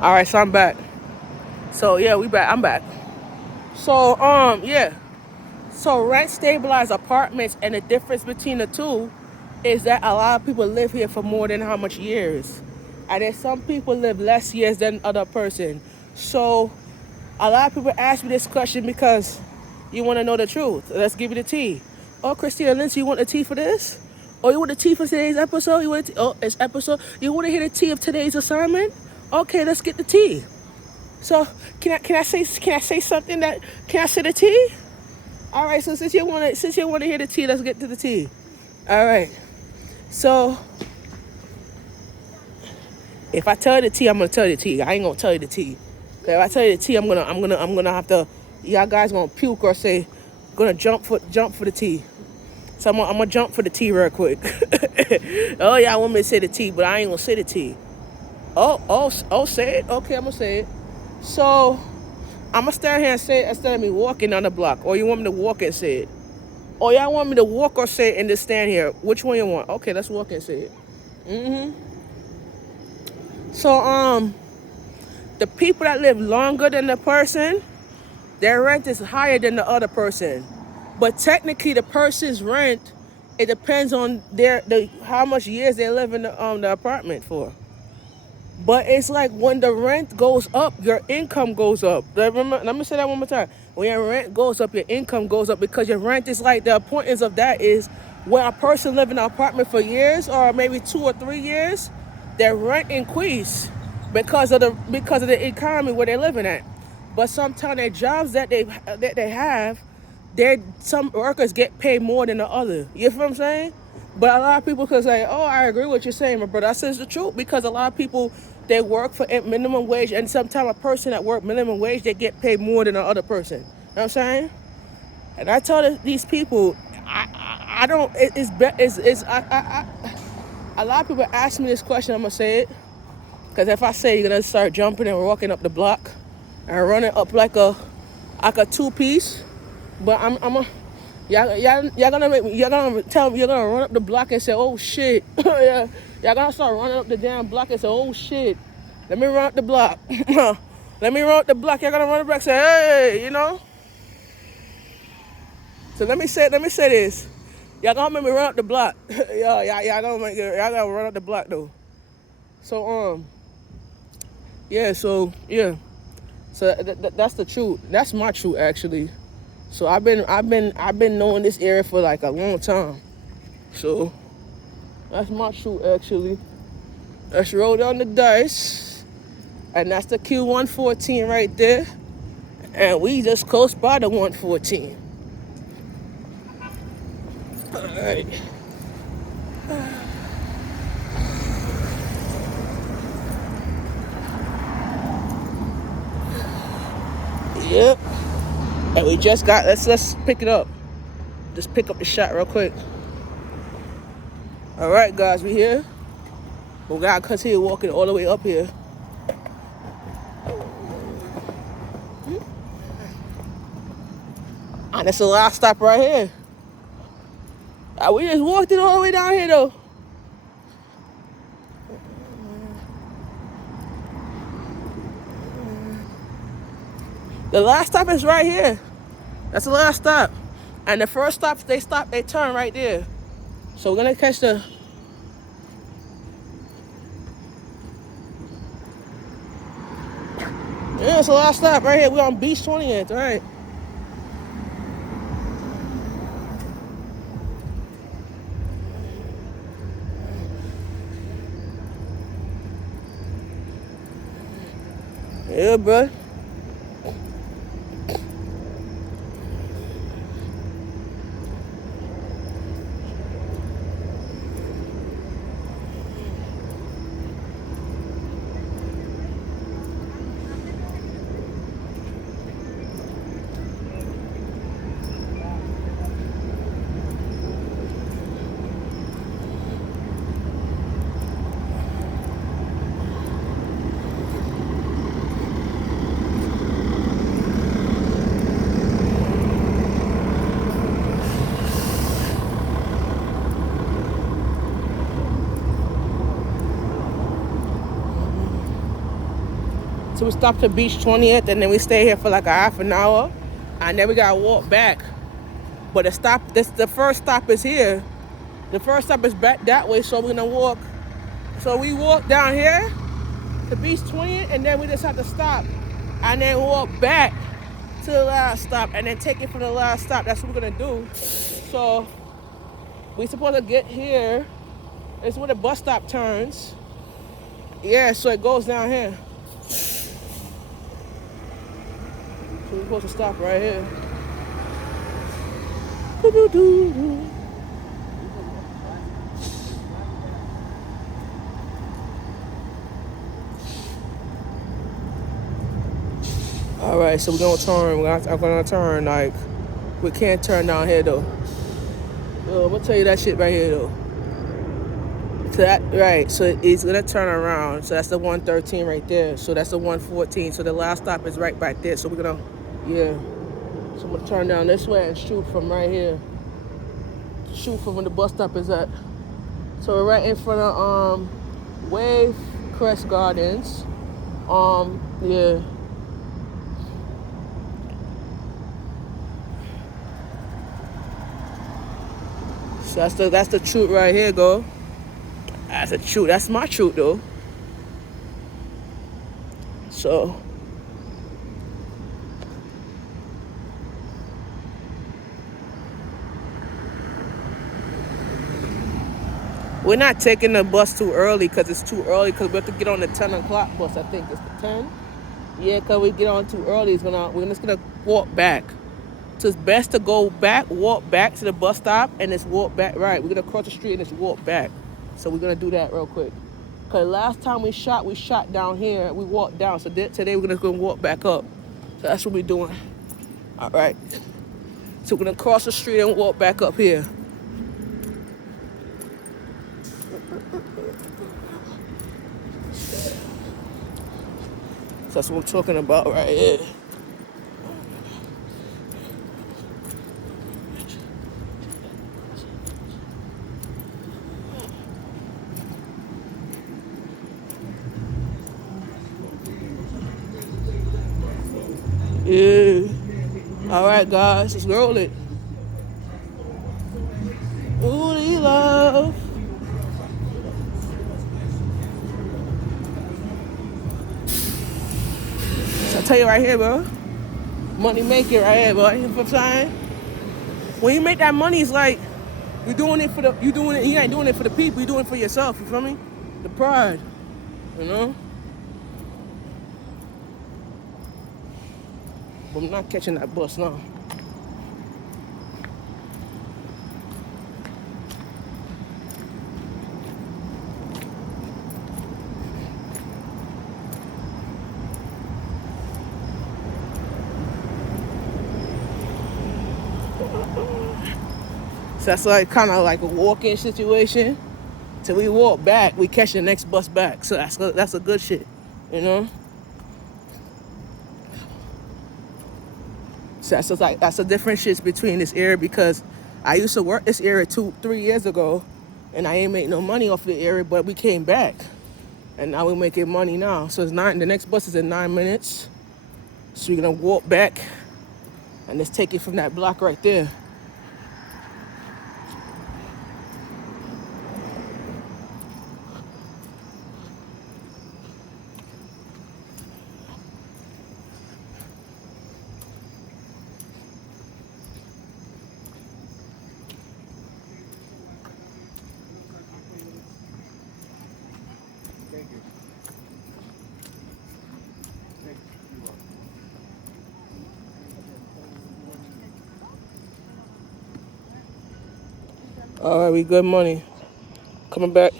All right, so I'm back. So yeah, we back. I'm back. So yeah. So rent stabilized apartments, and the difference between the two is that a lot of people live here for more than how much years, and then some people live less years than other person. So a lot of people ask me this question because you want to know the truth. Let's give you the tea. Oh, Christina Lindsay, you want the tea for this? Oh, you want the tea for today's episode? You want it's episode? You want to hear the tea of today's assignment? Okay, let's get the tea. So can I say something that can I say the tea? All right. So since you want to hear the tea, let's get to the tea. All right. So if I tell you the tea, I'm gonna tell you the tea. I ain't gonna tell you the tea. 'Cause if I tell you the tea, I'm gonna have to. Y'all guys gonna puke or say, gonna jump for the tea. So I'm gonna jump for the tea real quick. Oh yeah, I want me to say the tea, but I ain't gonna say the tea. Oh, say it. Okay, I'm gonna say it. So I'm gonna stand here and say it instead of me walking on the block. Or you want me to walk and say it? Or y'all want me to walk or say it and just stand here? Which one you want? Okay, let's walk and say it. So the people that live longer than the person, their rent is higher than the other person. But technically, the person's rent, it depends on how much years they live in the apartment for. But it's like when the rent goes up, your income goes up. Remember, let me say that one more time. When your rent goes up, your income goes up because your rent is like the importance of that is when a person live in an apartment for years or maybe 2 or 3 years, their rent increase because of the economy where they're living at. But sometimes their jobs that they have, some workers get paid more than the other. You feel what I'm saying? But a lot of people could say, "Oh, I agree with what you're saying, but brother, I says the truth because a lot of people they work for minimum wage, and sometimes a person that work minimum wage they get paid more than the other person." You know what I'm saying? And I tell these people, I don't. It's a lot of people ask me this question. I'm gonna say it because if I say you're gonna start jumping and walking up the block and running up like a two piece, but I'm a y'all gonna make me, y'all gonna tell me you're gonna run up the block and say, oh shit. Yeah, y'all gonna start running up the damn block and say, oh shit. Let me run up the block. Let me run up the block. Y'all gonna run up the block and say, hey. So let me say this. Y'all gonna make me run up the block. Y'all gonna run up the block though. So yeah. So that's the truth. That's my truth actually. So I've been knowing this area for like a long time. So that's my truth actually. Let's roll down the dice. And that's the Q114 right there. And we just close by the 114. Alright. Yep. And we just got let's pick it up. Just pick up the shot real quick. Alright guys, we here. We gotta continue walking all the way up here. And that's the last stop right here. We just walked it all the way down here though. The last stop is right here. That's the last stop. And the first stop, they turn right there. So we're gonna catch the. Yeah, it's the last stop right here. We're on Beach 20th, all right. Yeah, bro. So we stopped to Beach 20th, and then we stay here for like a half an hour, and then we gotta walk back. But the first stop is here. The first stop is back that way, so we're gonna walk. So we walk down here to Beach 20th, and then we just have to stop, and then walk back to the last stop, and then take it from the last stop. That's what we're gonna do. So we supposed to get here. It's where the bus stop turns. Yeah, so it goes down here. So we're supposed to stop right here. Doo-doo-doo-doo. All right, so we're gonna turn. I'm gonna turn. Like, we can't turn down here though. I'm gonna tell you that shit right here though. So that right, so it's gonna turn around. So that's the 113 right there. So that's the 114. So the last stop is right back there. So we're gonna, yeah. So I'm gonna turn down this way and shoot from right here. Shoot from where the bus stop is at. So we're right in front of Wave Crest Gardens. Yeah. So that's the truth right here, go. That's the truth. That's my truth though. So we're not taking the bus too early because it's too early, because we have to get on the 10 o'clock bus. I think it's the 10. Yeah, because we get on too early. We're just gonna walk back. So it's best to go back, walk back to the bus stop, and just walk back. Right, we're gonna cross the street and just walk back. So we're gonna do that real quick. Cause last time we shot down here. We walked down. So today we're gonna go walk back up. So that's what we're doing. All right. So we're gonna cross the street and walk back up here. So that's what I'm talking about right here. Yeah. All right, guys, let's roll it. Booty love. So I tell you right here, bro. Money making right here, bro. You know what I'm saying? When you make that money, it's like you ain't doing it for the people, you're doing it for yourself, you feel me? The pride, you know? But I'm not catching that bus now. So that's like kind of like a walk-in situation. Till we walk back, we catch the next bus back. So that's a good shit, you know? So that's a different shit between this area, because I used to work this area 2-3 years ago, and I ain't make no money off the area, but we came back, and now we're making money now. So the next bus is in 9 minutes. So we're gonna walk back and just take it from that block right there. All right, we good money. Coming back.